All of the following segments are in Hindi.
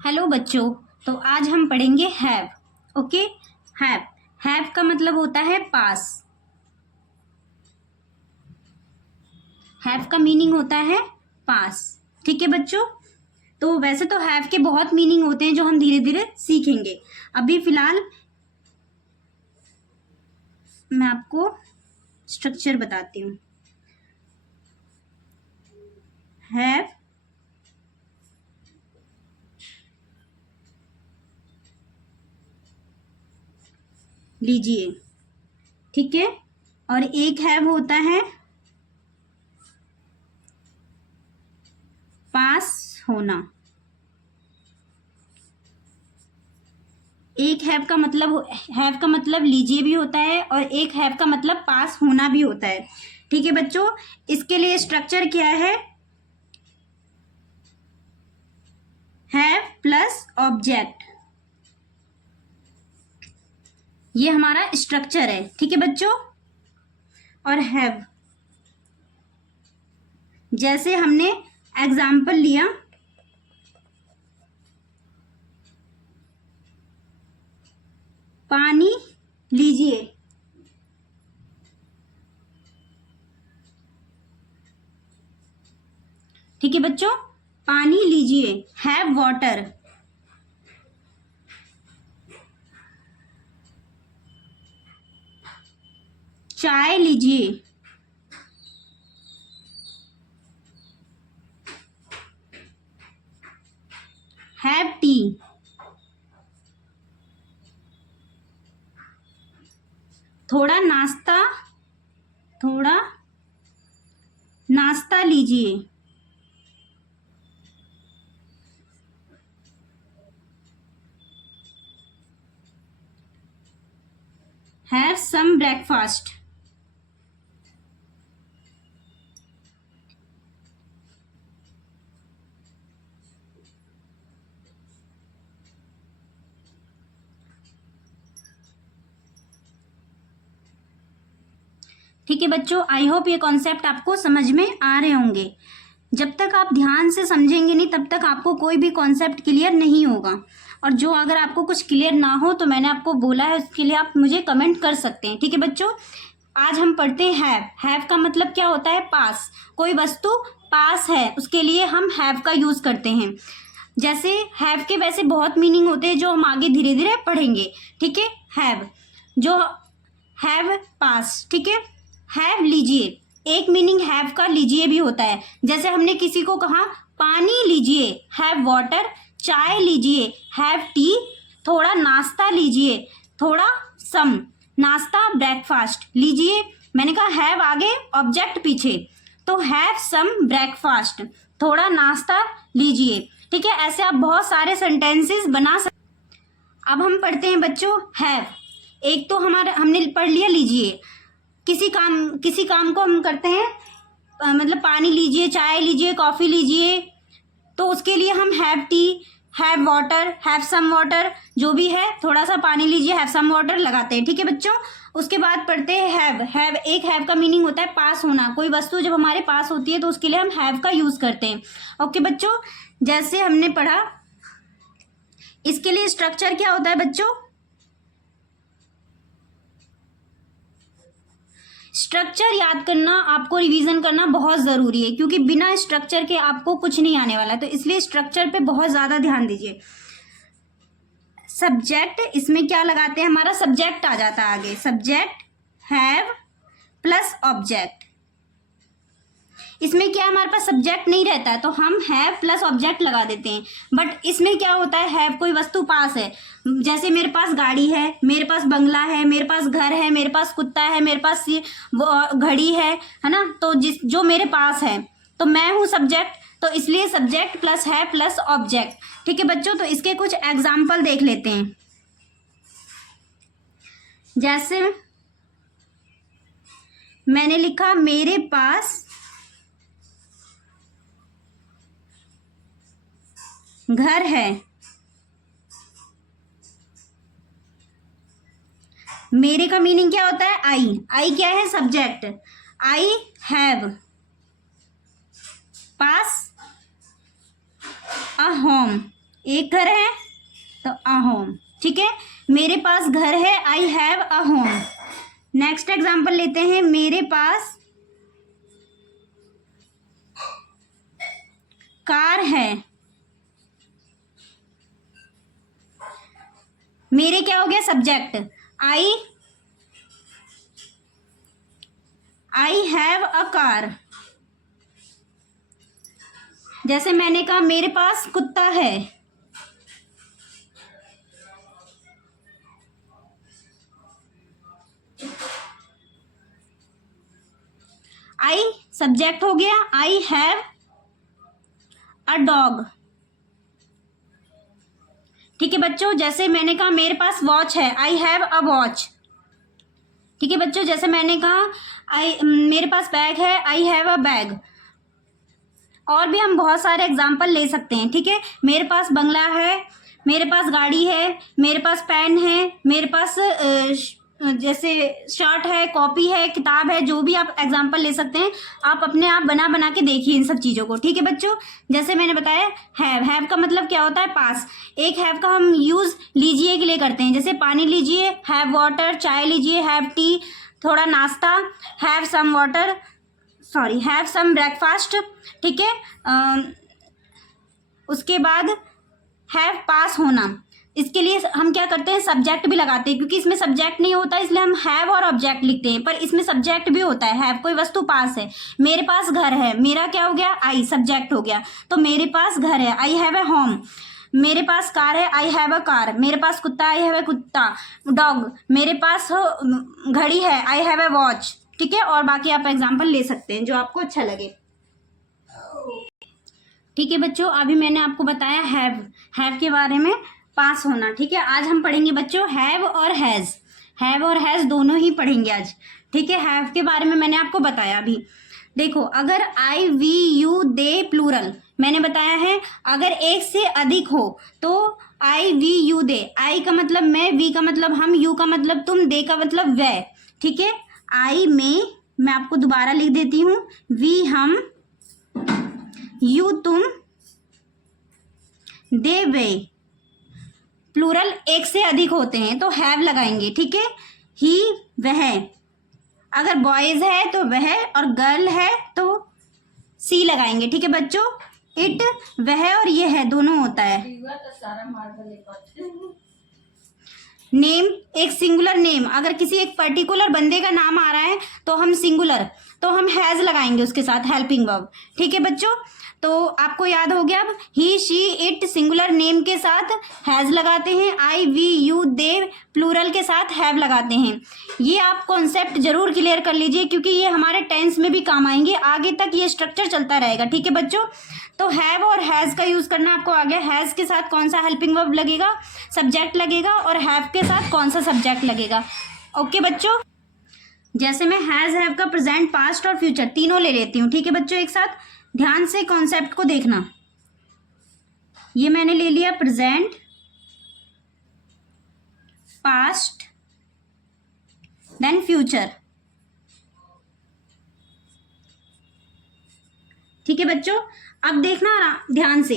हेलो बच्चों। तो आज हम पढ़ेंगे हैव। ओके। हैव हैव का मतलब होता है पास। हैव का मीनिंग होता है पास। ठीक है बच्चों। तो वैसे तो हैव के बहुत मीनिंग होते हैं जो हम धीरे धीरे सीखेंगे। अभी फिलहाल मैं आपको स्ट्रक्चर बताती हूँ। हैव, लीजिए, ठीक है। और एक हैव होता है पास होना। एक हैव का मतलब लीजिए भी होता है और एक हैव का मतलब पास होना भी होता है। ठीक है बच्चों। इसके लिए स्ट्रक्चर क्या है? हैव प्लस ऑब्जेक्ट, ये हमारा स्ट्रक्चर है। ठीक है बच्चों। और हैव, जैसे हमने एग्जाम्पल लिया, पानी लीजिए। ठीक है बच्चों, पानी लीजिए। Have water. चाय लीजिए। Have tea. थोड़ा नाश्ता लीजिए। Have some breakfast. ठीक है बच्चों, आई होप ये कॉन्सेप्ट आपको समझ में आ रहे होंगे। जब तक आप ध्यान से समझेंगे नहीं तब तक आपको कोई भी कॉन्सेप्ट क्लियर नहीं होगा। और जो अगर आपको कुछ क्लियर ना हो तो मैंने आपको बोला है, उसके लिए आप मुझे कमेंट कर सकते हैं। ठीक है बच्चों। आज हम पढ़ते हैं हैव। हैव का मतलब क्या होता है? पास। कोई वस्तु पास है उसके लिए हम हैव का यूज करते हैं। जैसे हैव के वैसे बहुत मीनिंग होते हैं जो हम आगे धीरे धीरे पढ़ेंगे। ठीक है। हैव, जो हैव पास। ठीक है। हैव लीजिए, एक मीनिंग हैव का लीजिए भी होता है। जैसे हमने किसी को कहा पानी लीजिए, हैव वाटर। चाय लीजिए, हैव टी। थोड़ा नाश्ता लीजिए, थोड़ा सम। नाश्ता ब्रेकफास्ट लीजिए। मैंने कहा हैव आगे, ऑब्जेक्ट पीछे, तो हैव सम ब्रेकफास्ट, थोड़ा नाश्ता लीजिए। ठीक है। ऐसे आप बहुत सारे सेंटेंसेस बना सकते। अब हम पढ़ते हैं बच्चों हैव। एक तो हमारा हमने पढ़ लिया लीजिए। किसी काम को हम करते हैं, मतलब पानी लीजिए, चाय लीजिए, कॉफी लीजिए, तो उसके लिए हम have tea, have water, have some water, जो भी है, थोड़ा सा पानी लीजिए, हैव सम वाटर लगाते हैं। ठीक है बच्चों। उसके बाद पढ़ते हैं हैव। एक हैव का मीनिंग होता है पास होना। कोई वस्तु जब हमारे पास होती है तो उसके लिए हम हैव का यूज करते हैं। ओके बच्चों। जैसे हमने पढ़ा, इसके लिए स्ट्रक्चर क्या होता है बच्चों? स्ट्रक्चर याद करना, आपको रिवीजन करना बहुत ज़रूरी है, क्योंकि बिना स्ट्रक्चर के आपको कुछ नहीं आने वाला। तो इसलिए स्ट्रक्चर पे बहुत ज़्यादा ध्यान दीजिए। सब्जेक्ट, इसमें क्या लगाते हैं? हमारा सब्जेक्ट आ जाता है आगे। Subject have plus object. इसमें क्या हमारे पास सब्जेक्ट नहीं रहता है तो हम हैव प्लस ऑब्जेक्ट लगा देते हैं। बट इसमें क्या होता है? हैव कोई वस्तु पास है। जैसे मेरे पास गाड़ी है, मेरे पास बंगला है, मेरे पास घर है, मेरे पास कुत्ता है, मेरे पास वो घड़ी है ना। तो जो मेरे पास है, तो मैं हूँ सब्जेक्ट। तो इसलिए सब्जेक्ट प्लस है प्लस ऑब्जेक्ट। ठीक है बच्चों। तो इसके कुछ एग्जाम्पल देख लेते हैं। जैसे मैंने लिखा मेरे पास घर है। मेरे का मीनिंग क्या होता है? आई क्या है? Subject. I have pass a home. एक घर है तो अ होम, ठीक है। मेरे पास घर है, I have a home. Next example लेते हैं, मेरे पास कार है। मेरे क्या हो गया subject, I have a car. जैसे मैंने कहा मेरे पास कुत्ता है, आई सब्जेक्ट हो गया, आई हैव अ डॉग, ठीक है बच्चों। जैसे मैंने कहा मेरे पास वॉच है, आई हैव अ वॉच, ठीक है बच्चों। जैसे मैंने कहा मेरे पास बैग है, आई हैव अ बैग। और भी हम बहुत सारे एग्जाम्पल ले सकते हैं, ठीक है। मेरे पास बंगला है, मेरे पास गाड़ी है, मेरे पास पेन है, मेरे पास जैसे शर्ट है, कॉपी है, किताब है, जो भी आप एग्जाम्पल ले सकते हैं। आप अपने आप बना बना के देखिए इन सब चीज़ों को, ठीक है बच्चों। जैसे मैंने बताया हैव का मतलब क्या होता है, पास। एक हैव का हम यूज़ लीजिए के लिए करते हैं, जैसे पानी लीजिए, हैव वाटर, चाय लीजिए, हैव टी, थोड़ा नाश्ता, have some water, sorry have some breakfast, ठीक है। उसके बाद हैव पास होना, इसके लिए हम क्या करते हैं सब्जेक्ट भी लगाते हैं, क्योंकि इसमें सब्जेक्ट नहीं होता इसलिए हम हैव और ऑब्जेक्ट लिखते हैं, पर इसमें सब्जेक्ट भी होता है। हैव कोई वस्तु पास है, मेरे पास घर है, मेरा क्या हो गया आई सब्जेक्ट हो गया, तो मेरे पास घर है, आई हैव ए होम। मेरे पास कार है, आई हैव अ कार। मेरे पास कुत्ता, आई हैव ए कुत्ता डॉग। मेरे पास घड़ी है, आई हैव ए वॉच, ठीक है। और बाकी आप एग्जाम्पल ले सकते हैं जो आपको अच्छा लगे, ठीक है बच्चों। अभी मैंने आपको बताया हैव के बारे में, पास होना, ठीक है। आज हम पढ़ेंगे बच्चों हैव और हैज़ दोनों ही पढ़ेंगे आज, ठीक है। हैव के बारे में मैंने आपको बताया अभी। देखो अगर आई वी यू दे प्लूरल मैंने बताया है, अगर एक से अधिक हो तो आई वी यू दे। आई का मतलब मैं, वी का मतलब हम, यू का मतलब तुम, दे का मतलब वह, ठीक है। आई में मैं आपको दोबारा लिख देती हूँ, वी हम, यू तुम, दे वे। प्लूरल एक से अधिक होते हैं तो हैव लगाएंगे, ठीक है। ही वह, अगर बॉयज है तो वह, और गर्ल है तो सी लगाएंगे, ठीक है बच्चों। इट वह और ये है दोनों होता है। नेम एक सिंगुलर नेम, अगर किसी एक पर्टिकुलर बंदे का नाम आ रहा है तो हम सिंगुलर, तो हम हैज लगाएंगे उसके साथ हेल्पिंग वर्ब, ठीक है बच्चों। तो आपको याद हो गया अब, ही शी इट सिंगुलर नेम के साथ हैज लगाते हैं, आई वी यू दे प्लूरल के साथ हैव लगाते हैं। ये आप कॉन्सेप्ट जरूर क्लियर कर लीजिए, क्योंकि ये हमारे टेंस में भी काम आएंगे, आगे तक ये स्ट्रक्चर चलता रहेगा, ठीक है बच्चों। तो हैव और हैज़ का यूज़ करना आपको आ गया। हैज़ के साथ कौन सा हेल्पिंग वर्ब लगेगा, सब्जेक्ट लगेगा, और हैव के साथ कौन सा सब्जेक्ट लगेगा। ओके बच्चों, जैसे मैं हैज़ हैव का प्रेजेंट, पास्ट और फ्यूचर तीनों ले लेती हूँ, ठीक है बच्चों। एक साथ ध्यान से कॉन्सेप्ट को देखना। ये मैंने ले लिया प्रेजेंट, पास्ट, देन फ्यूचर, ठीक है बच्चों। अब देखना ध्यान से,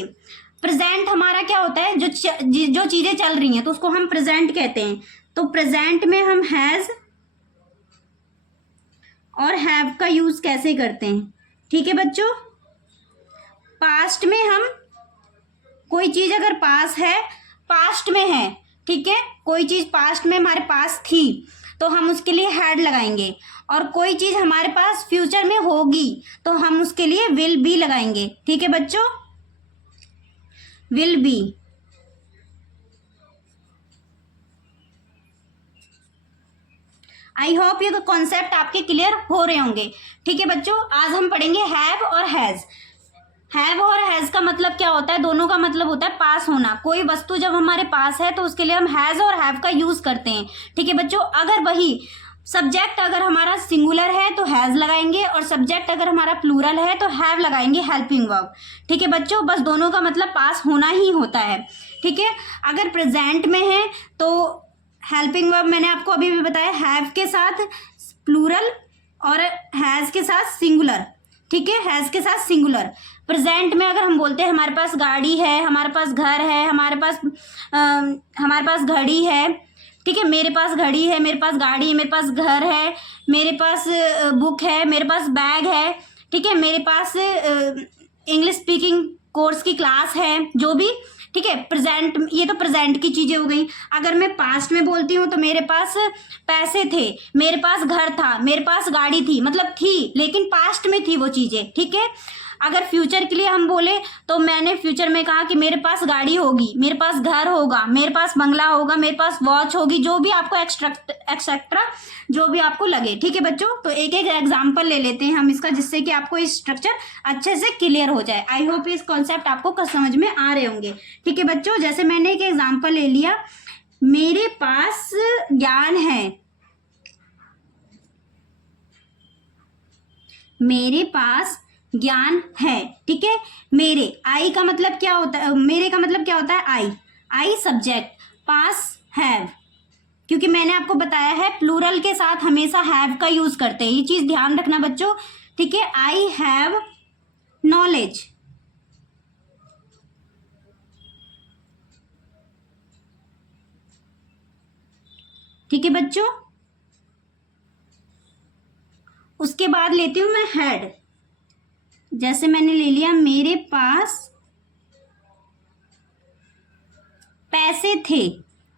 प्रेजेंट हमारा क्या होता है, जो चीजें चल रही हैं तो उसको हम प्रेजेंट कहते हैं। तो प्रेजेंट में हम हैज और हैव का यूज कैसे करते हैं, ठीक है बच्चों। पास्ट में हम कोई चीज अगर पास है, पास्ट में है, ठीक है, कोई चीज पास्ट में हमारे पास थी तो हम उसके लिए हैड लगाएंगे, और कोई चीज हमारे पास फ्यूचर में होगी तो हम उसके लिए विल बी लगाएंगे, ठीक है बच्चों, विल बी। आई होप ये कॉन्सेप्ट आपके क्लियर हो रहे होंगे, ठीक है बच्चों। आज हम पढ़ेंगे हैव और हैज। हैव और हैज का मतलब क्या होता है, दोनों का मतलब होता है पास होना। कोई वस्तु जब हमारे पास है तो उसके लिए हम हैज और हैव का यूज करते हैं, ठीक है बच्चों। अगर वही सब्जेक्ट अगर हमारा सिंगुलर है तो हैज लगाएंगे, और सब्जेक्ट अगर हमारा प्लूरल है तो हैव लगाएंगे हेल्पिंग वर्ब, ठीक है बच्चों। बस दोनों का मतलब पास होना ही होता है, ठीक है। अगर प्रेजेंट में है तो हेल्पिंग वर्ब मैंने आपको अभी भी बताया, हैव के साथ प्लूरल और हैज के साथ सिंगुलर, ठीक है, हैज के साथ सिंगुलर। प्रेजेंट में अगर हम बोलते हैं हमारे पास गाड़ी है, हमारे पास घर है, हमारे पास घड़ी है, ठीक है, मेरे पास घड़ी है, मेरे पास गाड़ी है, मेरे पास घर है, मेरे पास बुक है, मेरे पास बैग है, ठीक है, मेरे पास इंग्लिश स्पीकिंग कोर्स की क्लास है, जो भी, ठीक है, प्रेजेंट, ये तो प्रेजेंट की चीजें हो गई। अगर मैं पास्ट में बोलती हूँ तो मेरे पास पैसे थे, मेरे पास घर था, मेरे पास गाड़ी थी, मतलब थी लेकिन पास्ट में थी वो चीजें, ठीक है। अगर फ्यूचर के लिए हम बोले तो मैंने फ्यूचर में कहा कि मेरे पास गाड़ी होगी, मेरे पास घर होगा, मेरे पास बंगला होगा, मेरे पास वॉच होगी, जो भी आपको एक्सेट्रा जो भी आपको लगे, ठीक है बच्चों। तो एक एक एग्जाम्पल ले लेते हैं हम इसका, जिससे कि आपको इस स्ट्रक्चर अच्छे से क्लियर हो जाए। आई होप इस कॉन्सेप्ट आपको समझ में आ रहे होंगे, ठीक है बच्चों। जैसे मैंने एक एग्जाम्पल ले लिया, मेरे पास ज्ञान है, मेरे पास ज्ञान है, ठीक है। मेरे, आई का मतलब क्या होता है, मेरे का मतलब क्या होता है, आई सब्जेक्ट, पास हैव, क्योंकि मैंने आपको बताया है प्लूरल के साथ हमेशा हैव का यूज करते हैं, ये चीज ध्यान रखना बच्चों, ठीक है। आई हैव नॉलेज, ठीक है बच्चों। उसके बाद लेती हूं मैं हैड, जैसे मैंने ले लिया मेरे पास पैसे थे,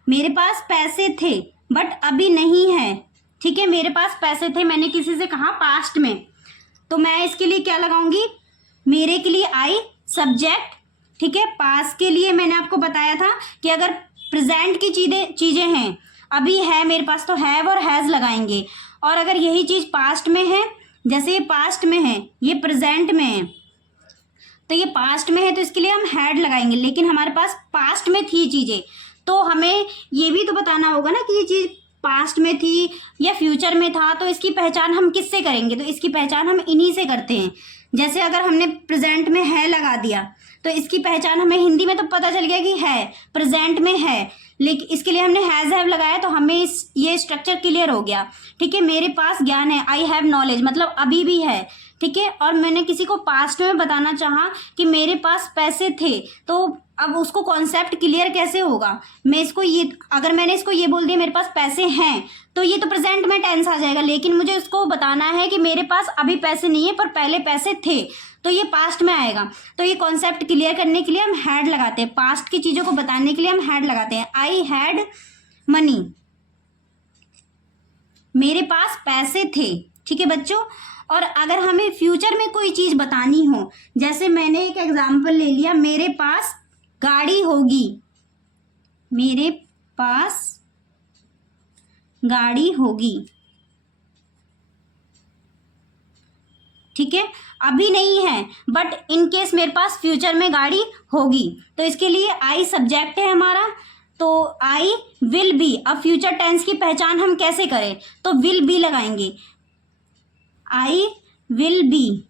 मेरे पास पैसे थे बट अभी नहीं है, ठीक है, मेरे पास पैसे थे, मैंने किसी से कहा पास्ट में, तो मैं इसके लिए क्या लगाऊंगी, मेरे के लिए आई सब्जेक्ट, ठीक है। पास के लिए मैंने आपको बताया था कि अगर प्रेजेंट की चीजें हैं, अभी है मेरे पास, तो हैव और हैज लगाएंगे, और अगर यही चीज पास्ट में है, जैसे ये पास्ट में है, ये प्रेजेंट में है, तो ये पास्ट में है तो इसके लिए हम हैड लगाएंगे, लेकिन हमारे पास पास्ट में थी चीजें, तो हमें ये भी तो बताना होगा ना कि ये चीज पास्ट में थी या फ्यूचर में था, तो इसकी पहचान हम किससे करेंगे, तो इसकी पहचान हम इन्हीं से करते हैं। जैसे अगर हमने प्रेजेंट में है लगा दिया तो इसकी पहचान हमें हिंदी में तो पता चल गया कि है, प्रेजेंट में है, लेकिन इसके लिए हमने हैज हैव लगाया तो हमें ये स्ट्रक्चर क्लियर हो गया, ठीक है। मेरे पास ज्ञान है, आई हैव नॉलेज, मतलब अभी भी है, ठीक है। और मैंने किसी को पास्ट में बताना चाहा कि मेरे पास पैसे थे, तो अब उसको कॉन्सेप्ट क्लियर कैसे होगा, मैं इसको ये, अगर मैंने इसको ये बोल दिया मेरे पास पैसे हैं, तो ये तो प्रेजेंट में टेंस आ जाएगा, लेकिन मुझे उसको बताना है कि मेरे पास अभी पैसे नहीं है पर पहले पैसे थे, तो ये पास्ट में आएगा। तो ये कॉन्सेप्ट क्लियर करने के लिए हम हैड लगाते हैं, पास्ट की चीजों को बताने के लिए हम हैड लगाते हैं। आई हैड मनी, मेरे पास पैसे थे, ठीक है बच्चों। और अगर हमें फ्यूचर में कोई चीज बतानी हो, जैसे मैंने एक एग्जांपल ले लिया, मेरे पास गाड़ी होगी, मेरे पास गाड़ी होगी, ठीक है, अभी नहीं है बट इन केस मेरे पास फ्यूचर में गाड़ी होगी, तो इसके लिए आई सब्जेक्ट है हमारा, तो आई विल बी। अब फ्यूचर टेंस की पहचान हम कैसे करें, तो विल बी लगाएंगे, आई विल बी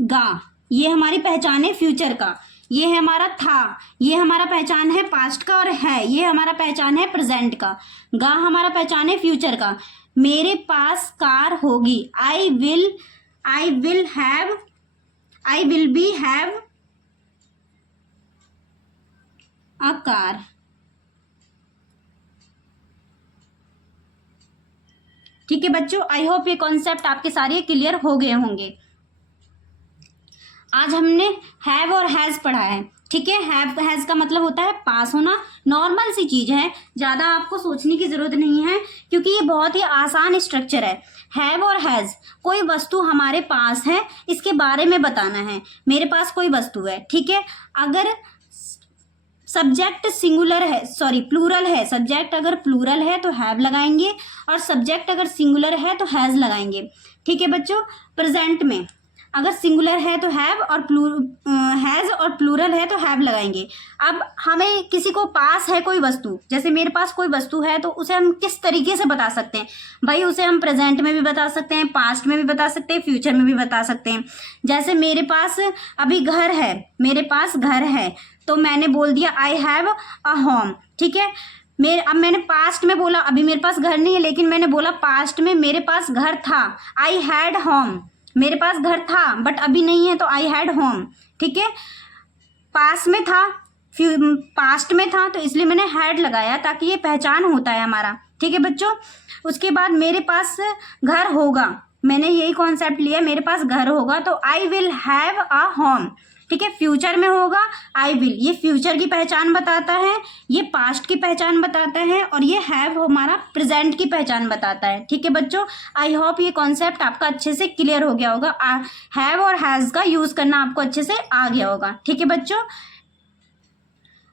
गा, ये हमारी पहचान है फ्यूचर का, ये है हमारा था, ये हमारा पहचान है पास्ट का, और है ये हमारा पहचान है प्रेजेंट का, गा हमारा पहचान है फ्यूचर का। मेरे पास कार होगी, I will be have a car, ठीक है बच्चों। आई होप ये कॉन्सेप्ट आपके सारे क्लियर हो गए होंगे। आज हमने हैव और हैज पढ़ा है, ठीक है। हैव हैज का मतलब होता है पास होना, नॉर्मल सी चीज है, ज्यादा आपको सोचने की जरूरत नहीं है, क्योंकि ये बहुत ही आसान स्ट्रक्चर है। हैव और हैज, कोई वस्तु हमारे पास है, इसके बारे में बताना है, मेरे पास कोई वस्तु है, ठीक है। अगर सब्जेक्ट सिंगुलर है, सॉरी प्लूरल है, सब्जेक्ट अगर प्लूरल है तो हैव लगाएंगे, और सब्जेक्ट अगर सिंगुलर है तो हैज लगाएंगे, ठीक है बच्चों। प्रेजेंट में अगर सिंगुलर है तो हैव, और हैज, और प्लूरल है तो हैव लगाएंगे। अब हमें किसी को पास है कोई वस्तु, जैसे मेरे पास कोई वस्तु है, तो उसे हम किस तरीके से बता सकते हैं भाई, उसे हम प्रेजेंट में भी बता सकते हैं, पास्ट में भी बता सकते हैं, फ्यूचर में भी बता सकते हैं। जैसे मेरे पास अभी घर है, मेरे पास घर है, तो मैंने बोल दिया आई हैव अ होम, ठीक है। अब मैंने पास्ट में बोला, अभी मेरे पास घर नहीं है, लेकिन मैंने बोला पास्ट में मेरे पास घर था, आई हैड होम, मेरे पास घर था बट अभी नहीं है तो आई हैड होम, ठीक है। पास में था, पास्ट में था, तो इसलिए मैंने हैड लगाया ताकि ये पहचान होता है हमारा, ठीक है बच्चों। उसके बाद मेरे पास घर होगा, मैंने यही कॉन्सेप्ट लिया, मेरे पास घर होगा तो I will have a home, ठीक है। फ्यूचर में होगा आई विल, ये फ्यूचर की पहचान बताता है, ये पास्ट की पहचान बताता है, और ये हैव हमारा प्रेजेंट की पहचान बताता है, ठीक है बच्चों। आई होप ये कॉन्सेप्ट आपका अच्छे से क्लियर हो गया होगा, हैव और हैज़ का यूज़ करना आपको अच्छे से आ गया होगा, ठीक है बच्चों।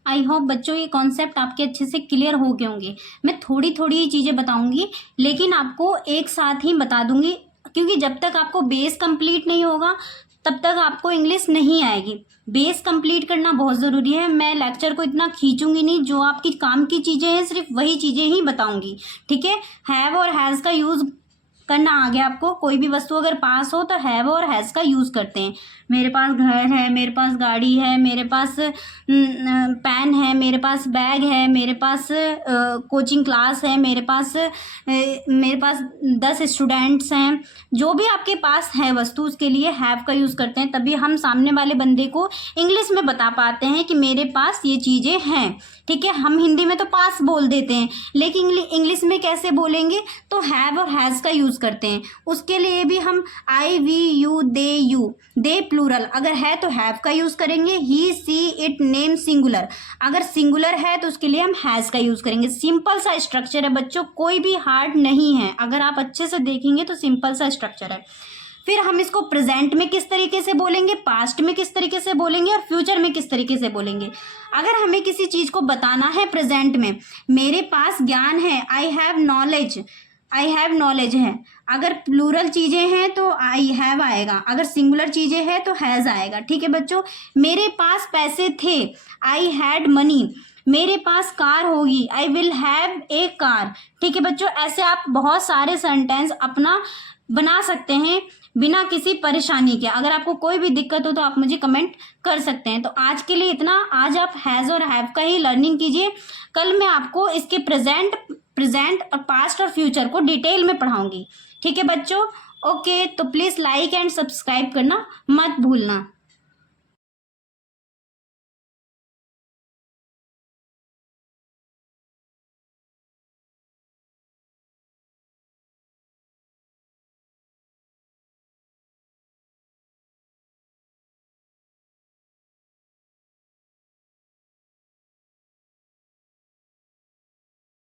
आई होप बच्चों ये कॉन्सेप्ट आपके अच्छे से क्लियर हो गए होंगे। मैं थोड़ी थोड़ी चीज़ें बताऊंगी लेकिन आपको एक साथ ही बता दूंगी, क्योंकि जब तक आपको बेस कंप्लीट नहीं होगा तब तक आपको इंग्लिश नहीं आएगी। बेस कंप्लीट करना बहुत ज़रूरी है। मैं लेक्चर को इतना खींचूंगी नहीं, जो आपकी काम की चीज़ें हैं सिर्फ वही चीज़ें ही बताऊंगी, ठीक है। हैव और हैज़ का यूज़ करना आ गया आपको। कोई भी वस्तु अगर पास हो तो हैव और हैज़ का यूज़ करते हैं। मेरे पास घर है, मेरे पास गाड़ी है, मेरे पास पेन है, मेरे पास बैग है, मेरे पास कोचिंग क्लास है, मेरे पास 10 स्टूडेंट्स हैं। जो भी आपके पास है वस्तु उसके लिए हैव का यूज़ करते हैं, तभी हम सामने वाले बंदे को इंग्लिश में बता पाते हैं कि मेरे पास ये चीज़ें हैं, ठीक है। हम हिंदी में तो पास बोल देते हैं, लेकिन इंग्लिश में कैसे बोलेंगे, तो हैव और हैज़ का यूज़ करते हैं। उसके लिए भी हम आई, वी, यू, दे प्लूरल, अगर है तो हैव का यूज़ करेंगे। ही, सी, इट, नेम सिंगुलर, अगर सिंगुलर है तो उसके लिए हम हैज़ का यूज़ करेंगे। सिंपल सा स्ट्रक्चर है बच्चों, कोई भी हार्ड नहीं है, अगर आप अच्छे से देखेंगे तो सिंपल सा स्ट्रक्चर है। फिर हम इसको प्रेजेंट में किस तरीके से बोलेंगे, पास्ट में किस तरीके से बोलेंगे, और फ्यूचर में किस तरीके से बोलेंगे। अगर हमें किसी चीज़ को बताना है प्रेजेंट में, मेरे पास ज्ञान है, आई हैव नॉलेज है। अगर प्लूरल चीज़ें हैं तो आई हैव आएगा, अगर सिंगुलर चीज़ें हैं तो हैज़ आएगा, ठीक है बच्चों। मेरे पास पैसे थे, आई हैड मनी। मेरे पास कार होगी, I will have a car, ठीक है बच्चों। ऐसे आप बहुत सारे सेंटेंस अपना बना सकते हैं बिना किसी परेशानी के। अगर आपको कोई भी दिक्कत हो तो आप मुझे कमेंट कर सकते हैं। तो आज के लिए इतना, आज आप हैज़ और हैव का ही लर्निंग कीजिए। कल मैं आपको इसके प्रेजेंट और पास्ट और फ्यूचर को डिटेल में पढ़ाऊंगी, ठीक है बच्चों। ओके, तो प्लीज़ लाइक एंड सब्सक्राइब करना मत भूलना।